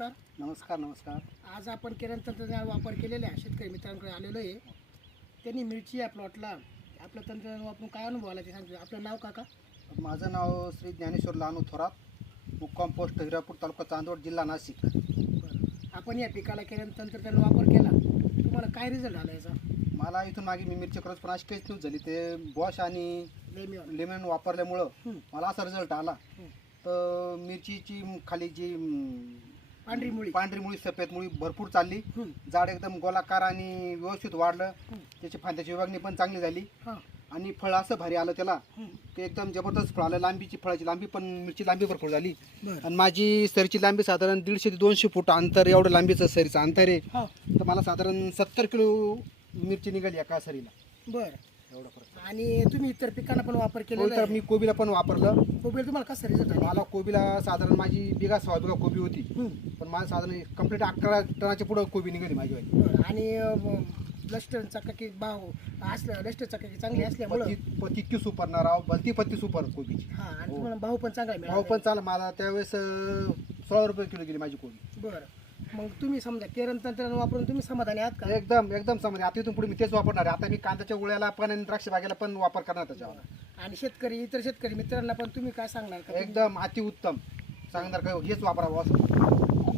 नमस्कार. नमस्कार नमस्कार. आज आपण किरण तंत्रज्ञान वापर केलेल्या शेतकरी मित्रांकडे आलेलो आहे. त्यांनी मिरची या प्लॉटला आपलं तंत्रज्ञान वापरून काय अनुभव आला ते सांगतो आपलं नाव काका? माझं नाव श्री ज्ञानेश्वर लानू थोरात. मुक्काम पोस्ट हिरापूर तालुका चांदवड जिल्हा नाशिक. आपण या पिकाला किरण तंत्रज्ञान वापर केला. तुम्हाला काय रिझल्ट आला याचा? मला इथून मागे मी मिरची करत पण अशी काहीच न्यूज झाली. ते बॉश आणि लेमिओन लेमन वापरल्यामुळं हं. मला असा रिझल्ट आला. हं. तर मिरचीची खाली जी अं, पांढरी मुळी पांढरी मुळी सफेद मुळी भरपूर चालली. झाड एकदम गोलाकार आणि व्यवस्थित वाढलं. त्याची फांद्याची विभागणी पण चांगली झाली. आणि फळ असं भारी आलं त्याला. ते एकदम जबरदस्त फळ आलं. लांबीची फळाची लांबी पण मिरची लांबी भरपूर झाली. आणि माझी सरीची लांबी साधारण दीडशे ते दोनशे फूट अंतर एवढं लांबीचं सरीचं अंतर आहे. तर मला साधारण सत्तर किलो मिरची निघाली एका सरीला. बरं. एवढं फरक आणि तुम्ही इतर पिकांना पण वापर हो केलेला तर आहे. मी कोबीला पण वापरलं. कोबीला तुम्हाला कसा रिझल्ट आला? मला कोबीला साधारण माझी बिघा सहा बिघा कोबी होती. हं. पण मला साधारण कंप्लीट अकरा टनाच्या पुढं कोबी निघाली माझी वाली. बरं आणि लष्टर चकाकी भाव असल्या लष्टर चकाकी चांगली असल्यामुळं? पत्ती पत्ती सुपरणार राव भलती पत्ती सुपर कोबीची. हा आणि हो. तुम्हाला भाव पण चांगला भाव मिळाला पण चाल मला त्यावेळेस अं, सोळा रुपये किलो गेली माझी कोबी. बरं. मग तुम्ही समजा केरन तंत्रज्ञान वापरून तुम्ही समाधानी आहात का? एकदम एकदम समज आता इथून पुढे मी तेच वापरणार आहे. आता मी कांद्याच्या गोळ्याला पण आणि द्राक्ष बागेला पण वापर करणार त्याच्यावर. आणि शेतकरी इतर शेतकरी मित्रांना पण तुम्ही काय सांगणार का एकदम अतिउत्तम. सांगणार का? हेच वापरावं असं.